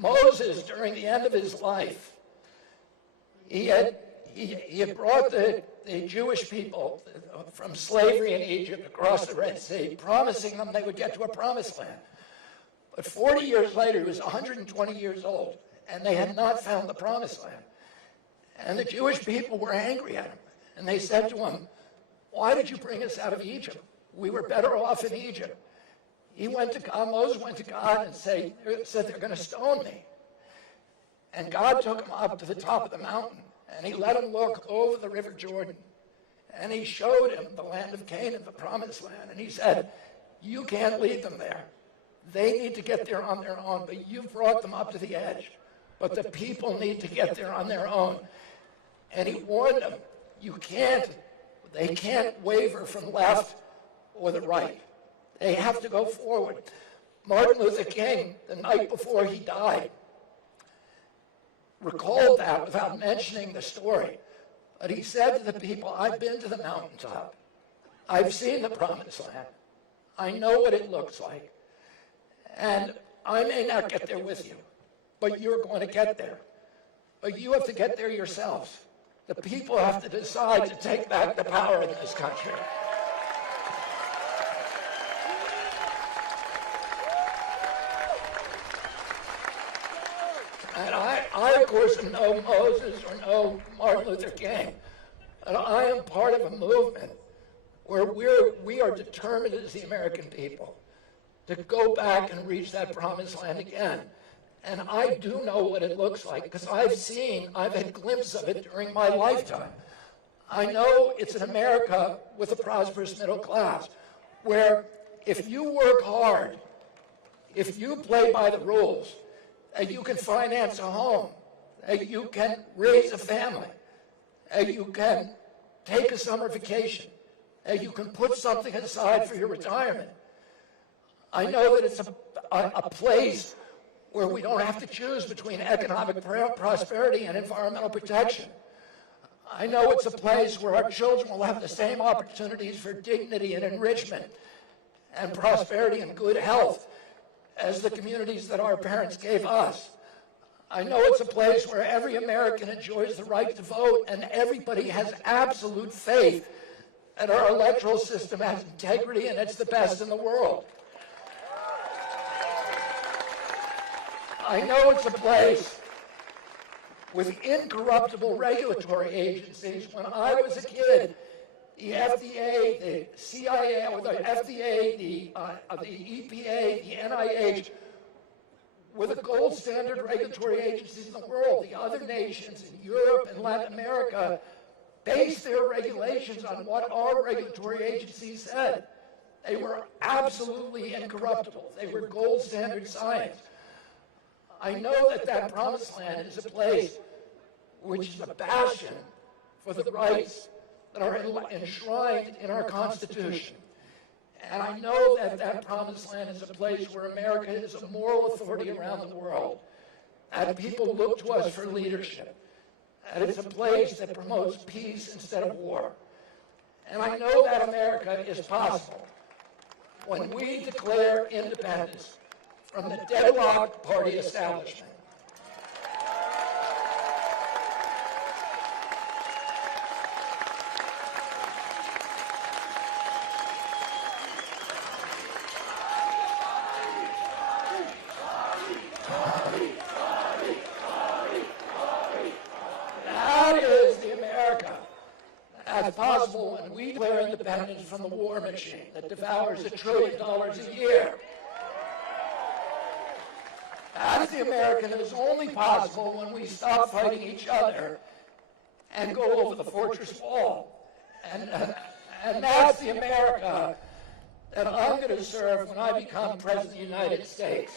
Moses, during the end of his life, he had brought the Jewish people from slavery in Egypt across the Red Sea, promising them they would get to a promised land. But 40 years later, he was 120 years old, and they had not found the promised land. And the Jewish people were angry at him, and they said to him, "Why did you bring us out of Egypt? We were better off in Egypt." He went to God, Moses went to God and said they're going to stone me. And God took him up to the top of the mountain, and he let him look over the river Jordan. And he showed him the land of Canaan, the promised land. And he said, "You can't lead them there. They need to get there on their own, but you've brought them up to the edge. But the people need to get there on their own." And he warned them, they can't waver from left or the right. They have to go forward. Martin Luther King, the night before he died, recalled that without mentioning the story. But he said to the people, "I've been to the mountaintop. I've seen the promised land. I know what it looks like. And I may not get there with you, but you're going to get there. But you have to get there yourselves. The people have to decide to take back the power in this country." And I, of course, am no Moses or no Martin Luther King, but I am part of a movement where we are determined as the American people to go back and reach that promised land again. And I do know what it looks like, because I've had glimpses of it during my lifetime. I know it's an America with a prosperous middle class, where if you work hard, if you play by the rules, you can finance a home, you can raise a family, you can take a summer vacation, you can put something aside for your retirement. I know that it's a place where we don't have to choose between economic prosperity and environmental protection. I know it's a place where our children will have the same opportunities for dignity and enrichment and prosperity and good health as the communities that our parents gave us. I know it's a place where every American enjoys the right to vote and everybody has absolute faith that our electoral system has integrity and it's the best in the world. I know it's a place with incorruptible regulatory agencies. When I was a kid, the FDA, the CIA, or the FDA, the EPA, the NIH were the gold standard regulatory agencies in the world. The other nations in Europe and Latin America based their regulations on what our regulatory agencies said. They were absolutely incorruptible. They were gold standard science. I know that that promised land is a place which is a bastion for the rights that are enshrined in our Constitution. And I know that that promised land is a place where America is a moral authority around the world, and people look to us for leadership. And it's a place that promotes peace instead of war. And I know that America is possible when we declare independence from the deadlocked party establishment. That is the America that's possible when we declare independence from the war machine that devours $1 trillion a year. That is the America that is only possible when we stop fighting each other and go over the fortress wall. And that's the America that I'm going to serve when I become President of the United States.